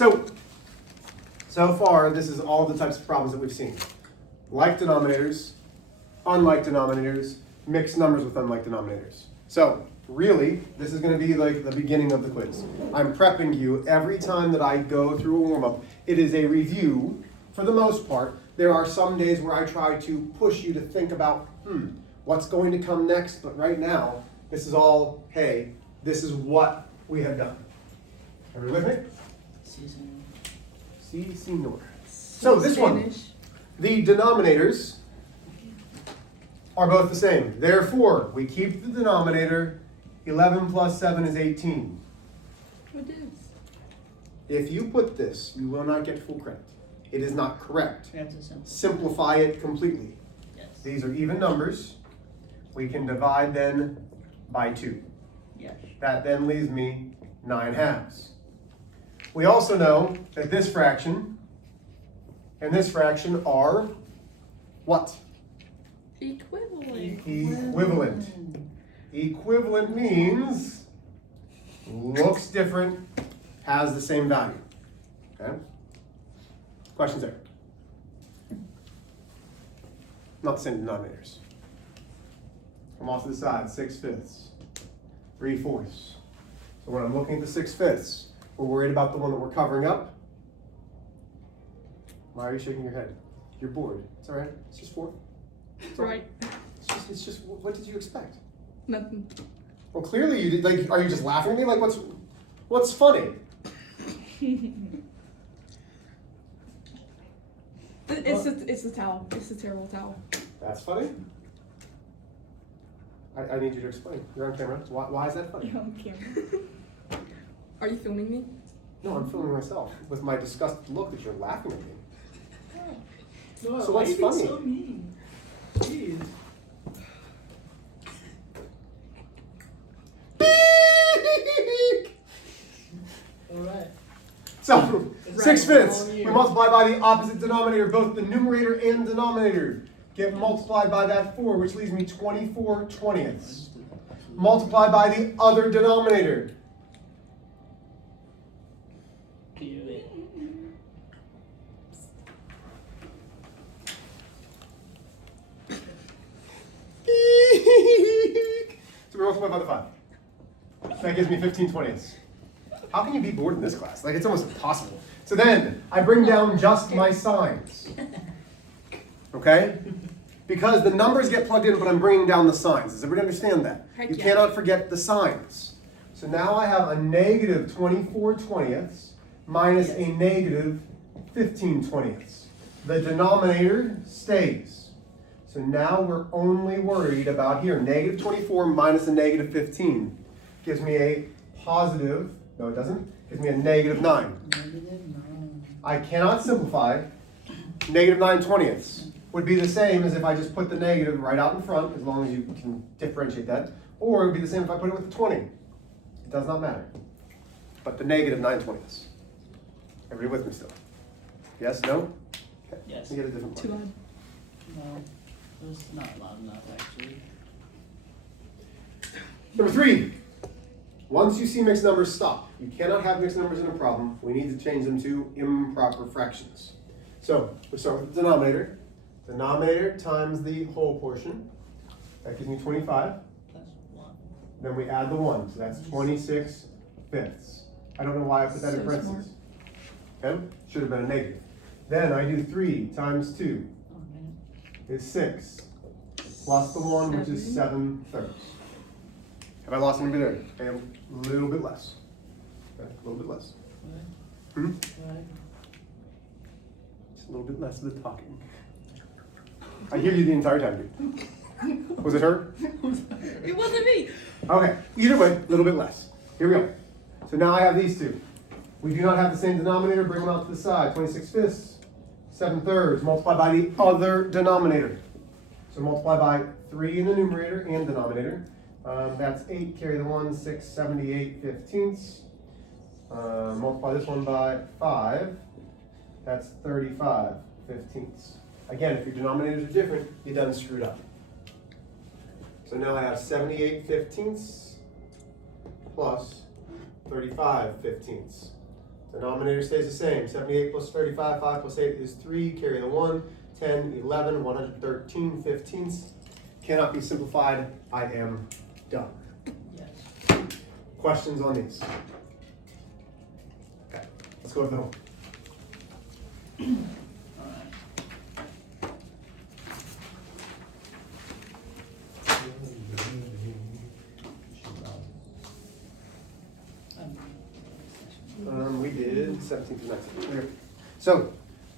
So far, this is all the types of problems that we've seen. Like denominators, unlike denominators, mixed numbers with unlike denominators. So really, this is going to be like the beginning of the quiz. I'm prepping you every time that I go through a warm-up. It is a review for the most part. There are some days where I try to push you to think about, what's going to come next? But right now, this is all, hey, this is what we have done. Are you with me? Si, senor. So this one, the denominators are both the same. Therefore, we keep the denominator. 11 plus 7 is 18. What is? If you put this, you will not get full credit. It is not correct. Simplify it completely. Yes. These are even numbers. We can divide then by 2. Yes. That then leaves me 9 halves. We also know that this fraction and this fraction are what? Equivalent. Equivalent. Equivalent means looks different, has the same value. Okay? Questions there? Not the same denominators. Come off to the side, 6/5, 3/4. So when I'm looking at the 6/5, we're worried about the one that we're covering up. Why are you shaking your head? You're bored. It's all right. It's just 4. Right. It's just. What did you expect? Nothing. Well, clearly you did. Like, are you just laughing at me? Like, what's funny? It's a towel. It's a terrible towel. That's funny. I need you to explain. You're on camera. Why is that funny? You're on camera. Are you filming me? No, I'm filming myself with my disgusted look that you're laughing at me. No, So what's funny? So mean? Jeez. Alright. So, 6/5, we multiply by the opposite denominator, both the numerator and denominator. Get multiplied by that 4, which leaves me 24/20. Multiply by the other denominator. Do it. So we multiply by the 5. That gives me 15/20. How can you be bored in this class? Like, it's almost impossible. So then, I bring down just my signs. Okay? Because the numbers get plugged in, but I'm bringing down the signs. Does everybody understand that? Heck You yeah. cannot forget the signs. So now I have a negative 24/20 minus a negative 15/20. The denominator stays. So now we're only worried about here. Negative 24 minus a negative 15 gives me a positive, no it doesn't, gives me a negative 9. -9. I cannot simplify. Negative 9/20 would be the same as if I just put the negative right out in front, as long as you can differentiate that. Or it would be the same if I put it with the 20. It does not matter. But the negative 9/20. Everybody with me still? Yes? No? Okay. Yes. Let me get a different Too one. loud. No, that's not loud enough actually. Number 3. Once you see mixed numbers, stop. You cannot have mixed numbers in a problem. We need to change them to improper fractions. So, we start with the denominator. Denominator times the whole portion. That gives me 25. That's 1. Then we add the 1, so that's 26/5. I don't know why I put that in So parentheses. Okay? Should have been a negative. Then I do 3 times 2 Oh man. is 6. Plus the 1, which is 7/3. Have I lost anybody there? Okay, a little bit less. Okay, a little bit less. What? Hmm? What? Just a little bit less of the talking. I hear you the entire time, dude. Was it her? It wasn't me. Okay, either way, a little bit less. Here we go. So now I have these two. We do not have the same denominator, bring them out to the side. 26/5, 7/3, multiplied by the other denominator. So multiply by 3 in the numerator and denominator. That's 8, carry the 1, 6, 78/15. Multiply this one by 5. That's 35/15. Again, if your denominators are different, you done screwed up. So now I have 78/15 plus 35/15. Denominator stays the same. 78 plus 35, 5 plus 8 is 3. Carry the 1. 10, 11, 113 fifteenths. Cannot be simplified. I am done. Yes. Questions on these? Okay, let's go to the home. Alright. We did 17 through 19. Okay. So,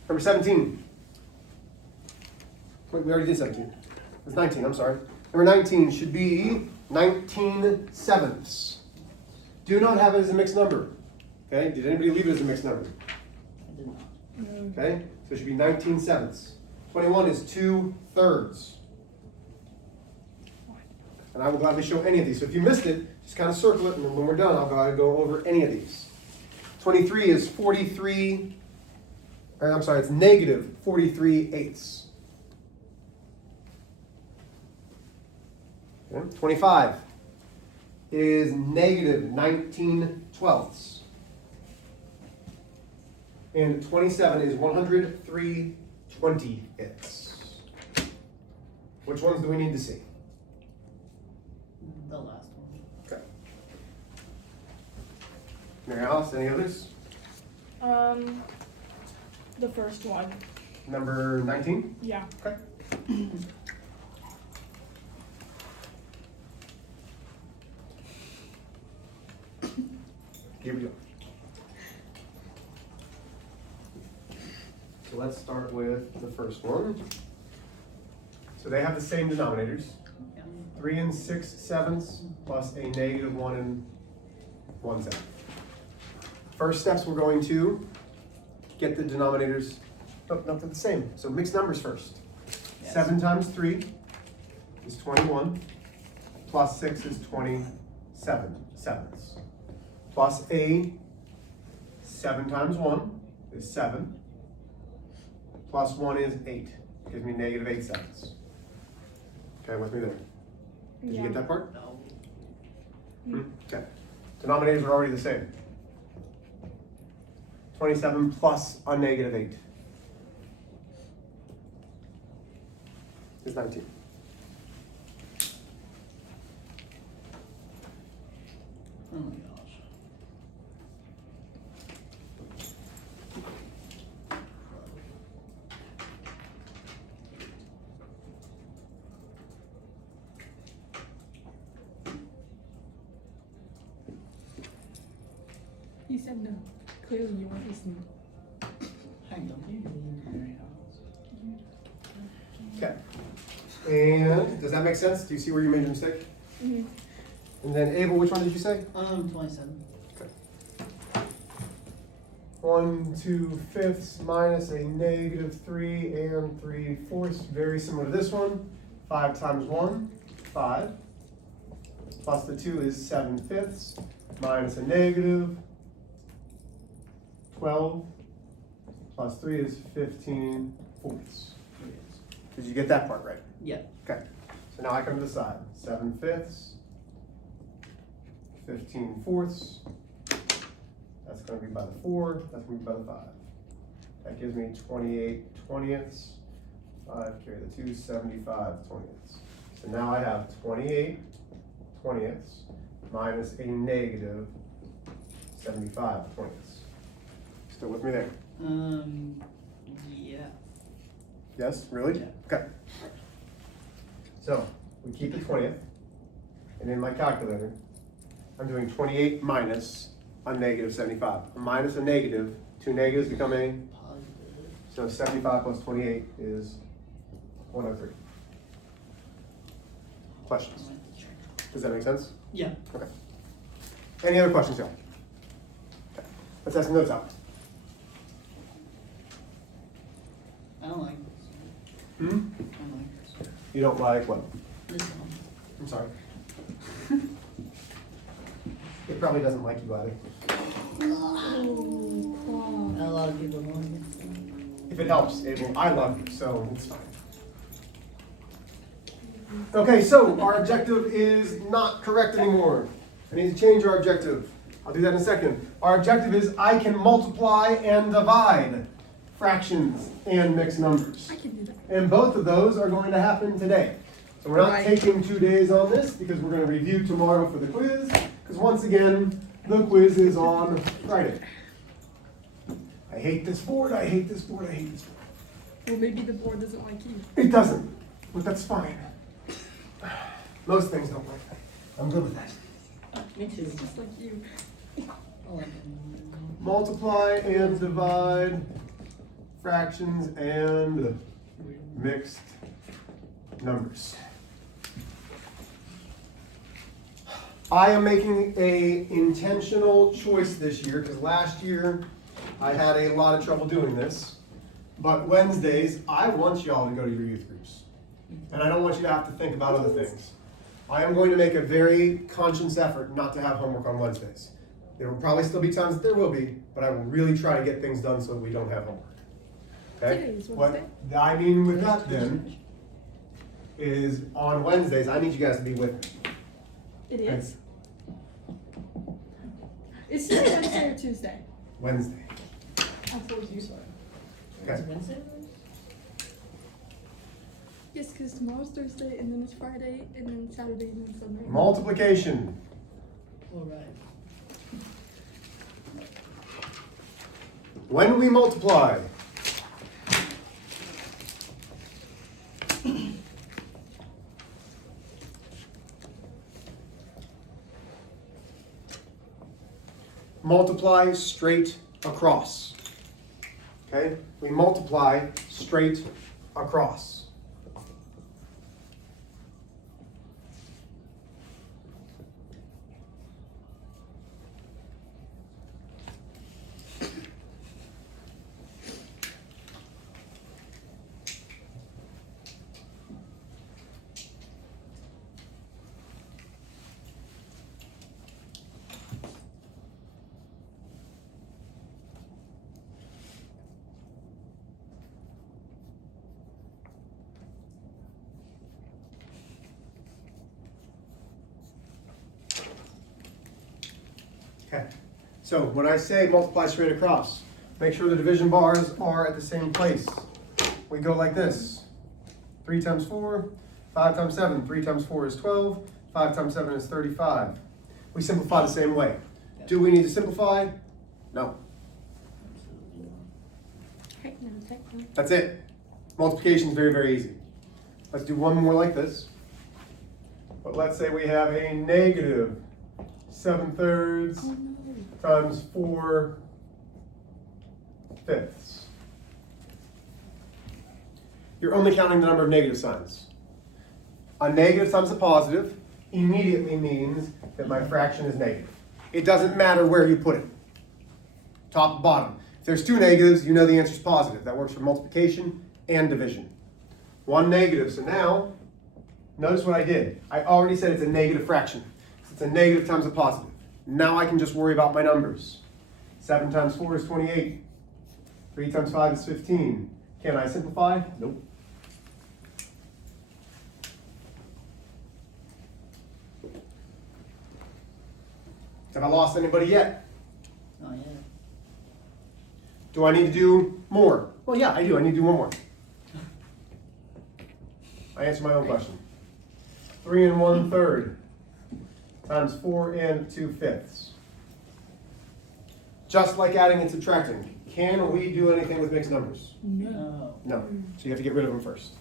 number 17. Wait, we already did 17. It's 19, I'm sorry. Number 19 should be 19 sevenths. Do not have it as a mixed number. Okay, did anybody leave it as a mixed number? I did not. Okay, so it should be 19 sevenths. 21 is 2/3. And I will gladly show any of these. So if you missed it, just kind of circle it, and then when we're done, I'll go over any of these. 23 is 43, or I'm sorry, it's negative 43/8. Okay. 25 is negative 19/12. And 27 is 103/20. Which ones do we need to see? The last one. Okay. Mary Alice, any others? The first one. Number 19? Yeah. Okay. Here we go. So let's start with the first one. So they have the same denominators. Yeah. 3 and 6 sevenths plus a negative 1 and 1 seventh. First steps, we're going to get the denominators, no, they're the same. So mixed numbers first. Yes. 7 times 3 is 21, plus 6 is 27 sevenths. Plus a 7 times 1 is 7, plus 1 is 8, gives me negative 8 sevenths. Okay, with me there. Did you get that part? No. Okay. Denominators are already the same. 27 plus a negative 8 is 19. Oh my gosh. He said no. Clearly you weren't listening. Hang on, you need Mary Alice. Okay. And does that make sense? Do you see where you made your mistake? Mm-hmm. And then Abel, which one did you say? 27. Okay. 1/2 minus a negative 3 and 3/4. Very similar to this one. 5 times 1, 5. Plus the 2 is 7/5 minus a negative 12. Plus 3 is 15/4. Did you get that part right? Yeah. Okay. So now I come to the side. 7/5. 15/4. That's going to be by the 4. That's going to be by the 5. That gives me 28/20. 5 carry the 2, 75/20. So now I have 28/20 minus a negative 75/20. Still with me there? Yeah. Yes? Really? Yeah. Okay. So we keep the 20th. And in my calculator, I'm doing 28 minus a negative 75. A minus a negative, 2 negatives become a, Positive. so 75 plus 28 is 103. Questions? Does that make sense? Yeah. Okay. Any other questions, y'all? Okay. Let's ask some notes out. I don't like this. Hmm? I don't like this. You don't like what? This one. I'm sorry. It probably doesn't like you either. A lot of people don't like it. If it helps, Abel, I love you, so it's fine. Okay, so our objective is not correct anymore. I need to change our objective. I'll do that in a second. Our objective is I can multiply and divide fractions and mixed numbers. I can do that. And both of those are going to happen today. So we're not Right. taking 2 days on this because we're going to review tomorrow for the quiz. Because once again, the quiz is on Friday. I hate this board, I hate this board, I hate this board. Well, maybe the board doesn't like you. It doesn't, but that's fine. Most things don't like that. I'm good with that. Me too. It's just like you. I like it. Multiply and divide fractions and mixed numbers. I am making a intentional choice this year because last year I had a lot of trouble doing this. But Wednesdays, I want y'all to go to your youth groups. And I don't want you to have to think about other things. I am going to make a very conscious effort not to have homework on Wednesdays. There will probably still be times that there will be, but I will really try to get things done so that we don't have homework. Okay? Today is What Wednesday. I mean with that then is on Wednesdays, I need you guys to be with me. It is. Is today Wednesday or Tuesday? Wednesday. I told you. Okay. Is it Wednesday? Yes, because tomorrow's Thursday, and then it's Friday, and then Saturday, and then Sunday. Multiplication. All right. When we multiply, multiply straight across. Okay? We multiply straight across. Okay, so when I say multiply straight across, make sure the division bars are at the same place. We go like this. 3 times 4, 5 times 7. 3 times 4 is 12. 5 times 7 is 35. We simplify the same way. Do we need to simplify? No. Heck no, heck no. That's it. Multiplication is very, very easy. Let's do one more like this. But let's say we have a negative 7/3 Oh no. times 4/5. You're only counting the number of negative signs. A negative times a positive immediately means that my fraction is negative. It doesn't matter where you put it. Top, bottom. If there's 2 negatives, you know the answer is positive. That works for multiplication and division. 1 negative. So now, notice what I did. I already said it's a negative fraction. It's a negative times a positive. Now I can just worry about my numbers. 7 times 4 is 28. 3 times 5 is 15. Can I simplify? Nope. Have I lost anybody yet? Not yet. Do I need to do more? Well, yeah, I do. I need to do one more. I answer my own question. 3 1/3 times 4 2/5. Just like adding and subtracting. Can we do anything with mixed numbers? No. No. So you have to get rid of them first.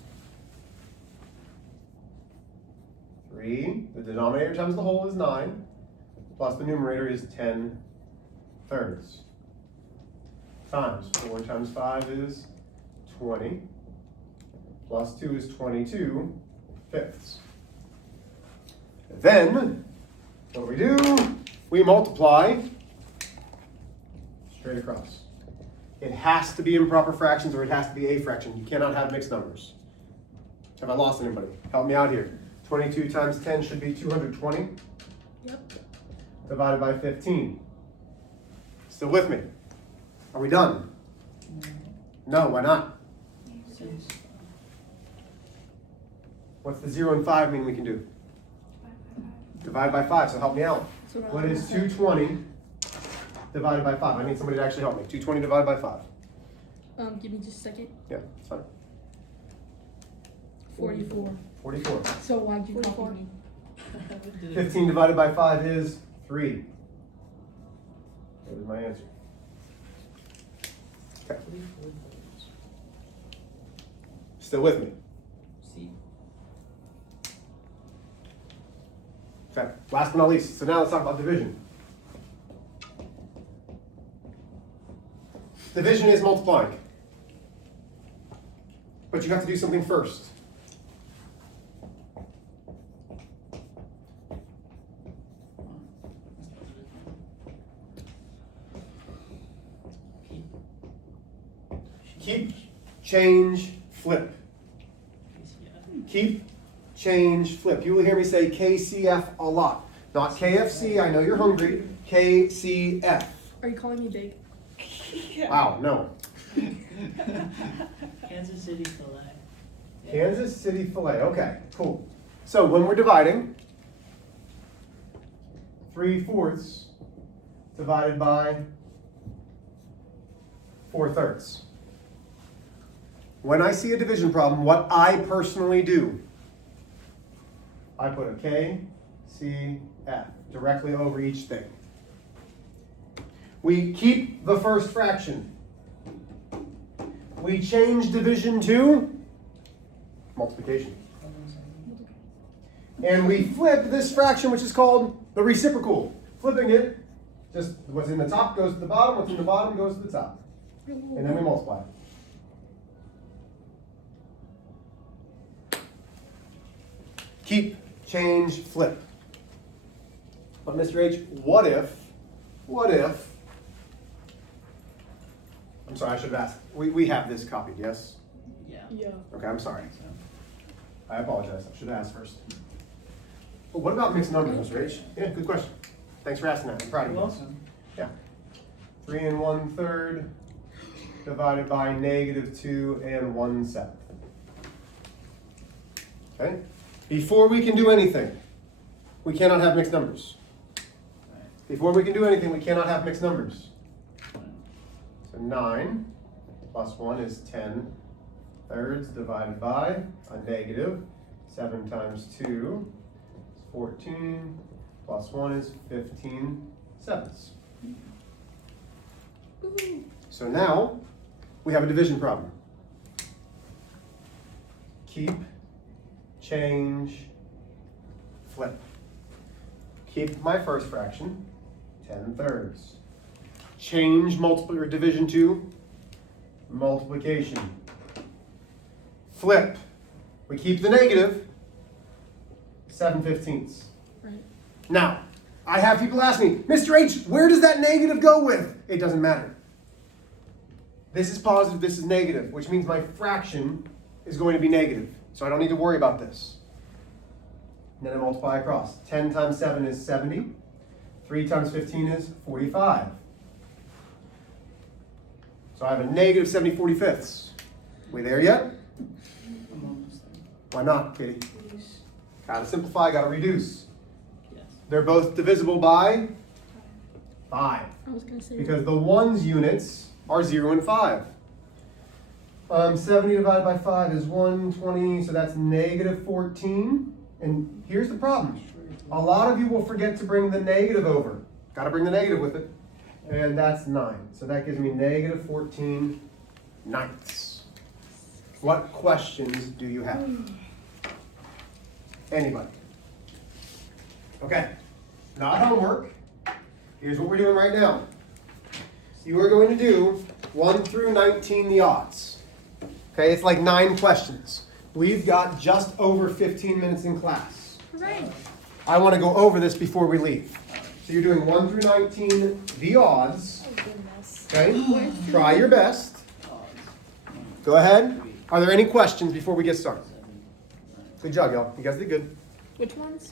3, the denominator times the whole is 9, plus the numerator is 10/3. Times 4 times 5 is 20, plus 2 is 22/5. Then, what we do, we multiply straight across. It has to be improper fractions or it has to be a fraction. You cannot have mixed numbers. Have I lost anybody? Help me out here. 22 times 10 should be 220. Yep. Divided by 15. Still with me? Are we done? No, why not? Since What's the 0 and 5 mean we can do? Divide by 5, so help me out. So What is 220 divided by 5. I need somebody to actually help me. 220 divided by 5. Give me just a second. Yeah, it's fine. 44. 44. So why'd you 44. copy me? 15 divided by 5 is 3. That is my answer. Okay. 44 thirds. Still with me? See? Okay. Last but not least. So now let's talk about division. Division is multiplying. But you have to do something first. Keep, change, flip. Keep, change, flip. You will hear me say KCF a lot. Not KFC, I know you're hungry. KCF. Are you calling me big? Wow, no. Kansas City filet. Kansas City filet. Okay, cool. So when we're dividing, 3/4 divided by 4/3. When I see a division problem, what I personally do, I put a K, C, F directly over each thing. We keep the first fraction. We change division to multiplication. And we flip this fraction, which is called the reciprocal. Flipping it, just what's in the top goes to the bottom, what's in the bottom goes to the top. And then we multiply. Keep, change, flip. But Mr. H, what if, I'm sorry, I should have asked. We have this copied, yes? Yeah. Yeah. Okay, I'm sorry. So, I apologize. I should have asked first. But what about mixed numbers, Mr. H? Yeah, good question. Thanks for asking that. I'm proud of You're you. welcome. Yeah. 3 1/3 divided by -2 1/7. Okay? Before we can do anything, we cannot have mixed numbers. Right. Before we can do anything, we cannot have mixed numbers. One. So 9 plus 1 is 10/3 divided by a negative. 7 times 2 is 14, plus 1 is 15/7. Ooh. So now we have a division problem. Keep, change, flip. Keep my first fraction, 10/3. Change multiple or division to multiplication. Flip. We keep the negative, 7/15. Right. Now, I have people ask me, Mr. H, where does that negative go with? It doesn't matter. This is positive, this is negative, which means my fraction is going to be negative. So I don't need to worry about this. And then I multiply across. 10 times 7 is 70. 3 times 15 is 45. So I have a negative 70/45. We there yet? I'm almost there. Why not, Kitty? Gotta simplify, gotta reduce. Yes. They're both divisible by 5. I was gonna say. Because the ones units are 0 and 5. 70 divided by 5 is 120, so that's -14. And here's the problem. A lot of you will forget to bring the negative over. Got to bring the negative with it. And that's 9. So that gives me -14/9. What questions do you have? Anybody? Okay. Not homework. Here's what we're doing right now. You are going to do 1 through 19 the odds. Okay, it's like 9 questions. We've got just over 15 minutes in class. Hooray. I want to go over this before we leave. So you're doing 1 through 19 the odds. Oh goodness. Okay, try your best. Odds. Go ahead. Are there any questions before we get started? 7, 9. Good job, y'all. You guys did good. Which ones?